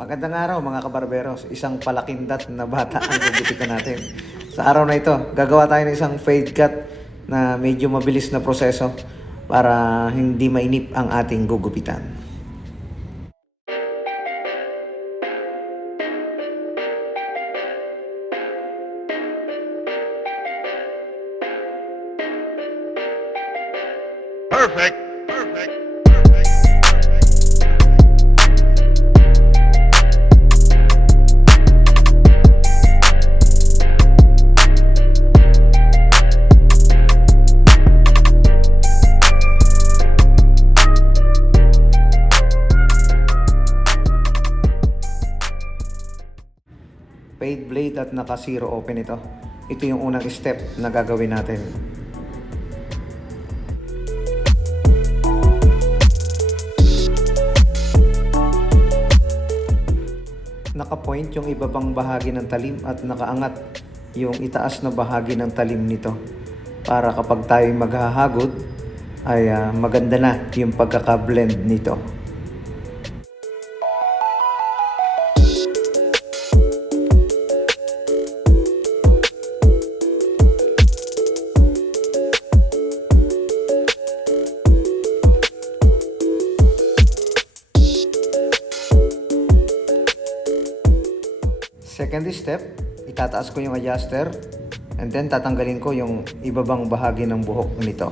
Magandang araw mga kabarberos. Isang palakindat na bata ang gugupitan natin. Sa araw na ito, gagawa tayo ng isang fade cut na medyo mabilis na proseso para hindi mainip ang ating gugupitan. Perfect. Perfect. Fade blade at naka zero open ito. Ito yung unang step na gagawin natin. Naka-point yung ibabang bahagi ng talim at nakaangat yung itaas na bahagi ng talim nito para kapag tayo maghahagod ay maganda na yung pagkaka-blend nito. Second step, itataas ko yung adjuster and then tatanggalin ko yung ibabang bahagi ng buhok nito.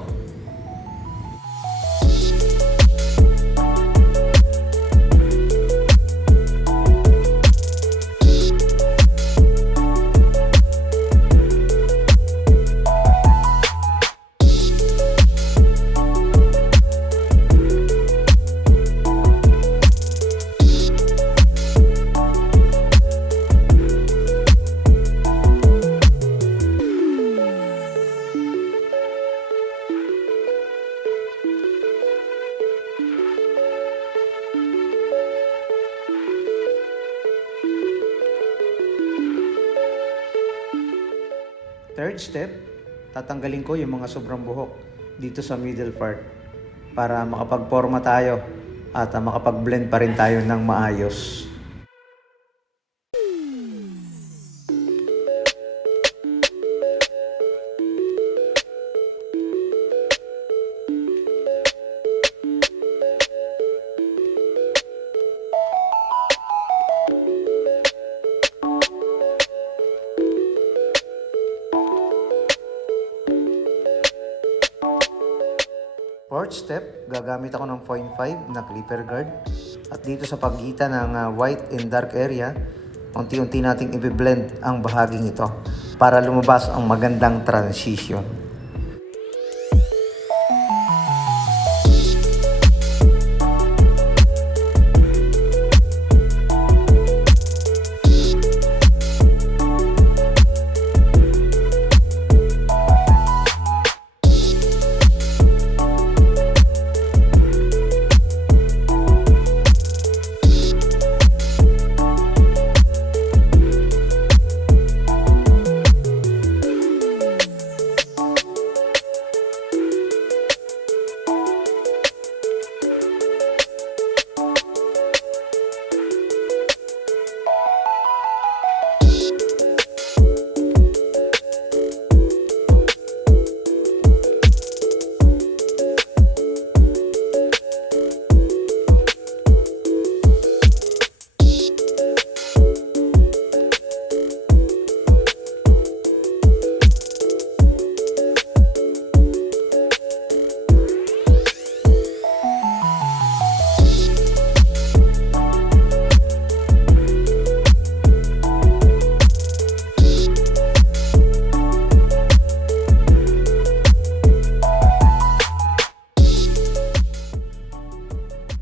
Third step, tatanggalin ko yung mga sobrang buhok dito sa middle part para makapag-forma tayo at makapag-blend pa rin tayo ng maayos. Fourth step, gagamit ako ng 0.5 na clipper guard at dito sa pagitan ng white and dark area, unti-unti nating i-blend ang bahaging ito para lumabas ang magandang transition.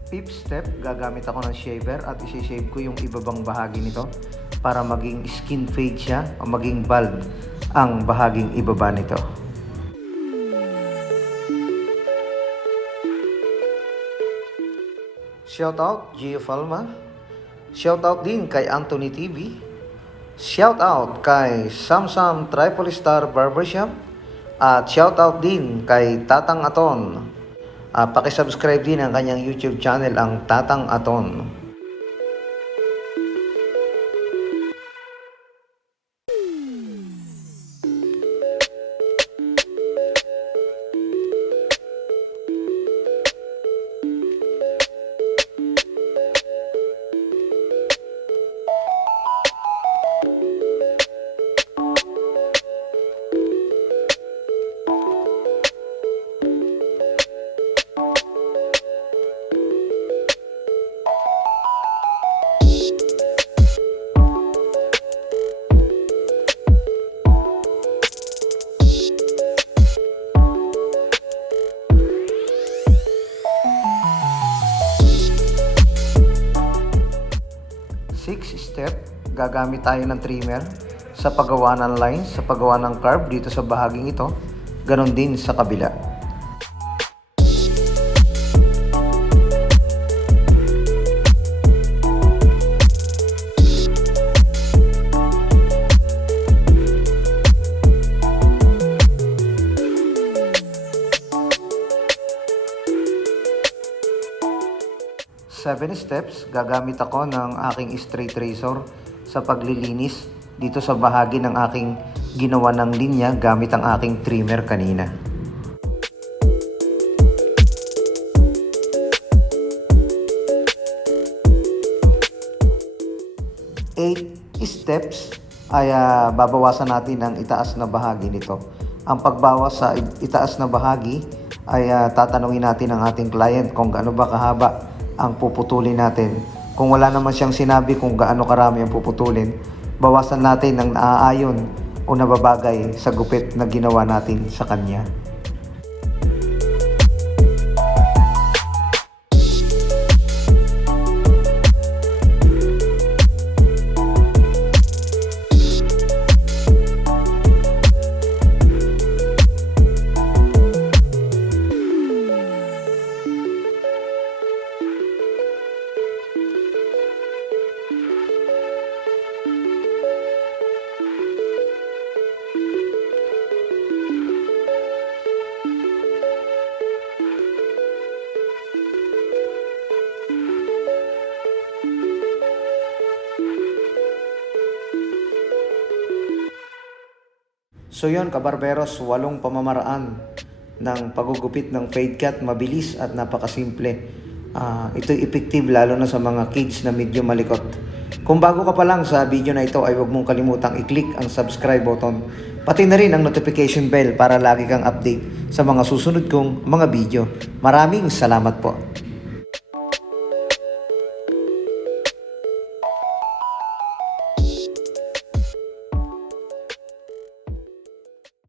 Fifth step, gagamit ako ng shaver at isi-shave ko yung ibabang bahagi nito para maging skin fade siya o maging bald ang bahaging ibaba nito. Shoutout Gio Falma. Shoutout din kay Anthony TV. Shoutout kay Samsam Triple Star Barbershop. At shoutout din kay Tatang Aton. Pakisubscribe din ang kanyang YouTube channel, ang Tatang Aton. 6 step, gagamit tayo ng trimmer sa paggawa ng lines, sa paggawa ng curve dito sa bahaging ito. Ganon din sa kabila. Seven steps, gagamit ako ng aking straight razor sa paglilinis dito sa bahagi ng aking ginawa ng linya gamit ang aking trimmer kanina. 8 steps ay babawasan natin ang itaas na bahagi nito. Ang pagbawas sa itaas na bahagi ay tatanungin natin ang ating client kung gaano ba kahaba ang puputulin natin. Kung wala naman siyang sinabi kung gaano karami ang puputulin, bawasan natin ng naaayon o nababagay sa gupit na ginawa natin sa kanya. So yun, kabarberos, 8 pamamaraan ng pagugupit ng fade cut, mabilis at napakasimple. Ito'y effective lalo na sa mga kids na medyo malikot. Kung bago ka pa lang sa video na ito ay huwag mong kalimutang i-click ang subscribe button, pati na rin ang notification bell para lagi kang update sa mga susunod kong mga video. Maraming salamat po.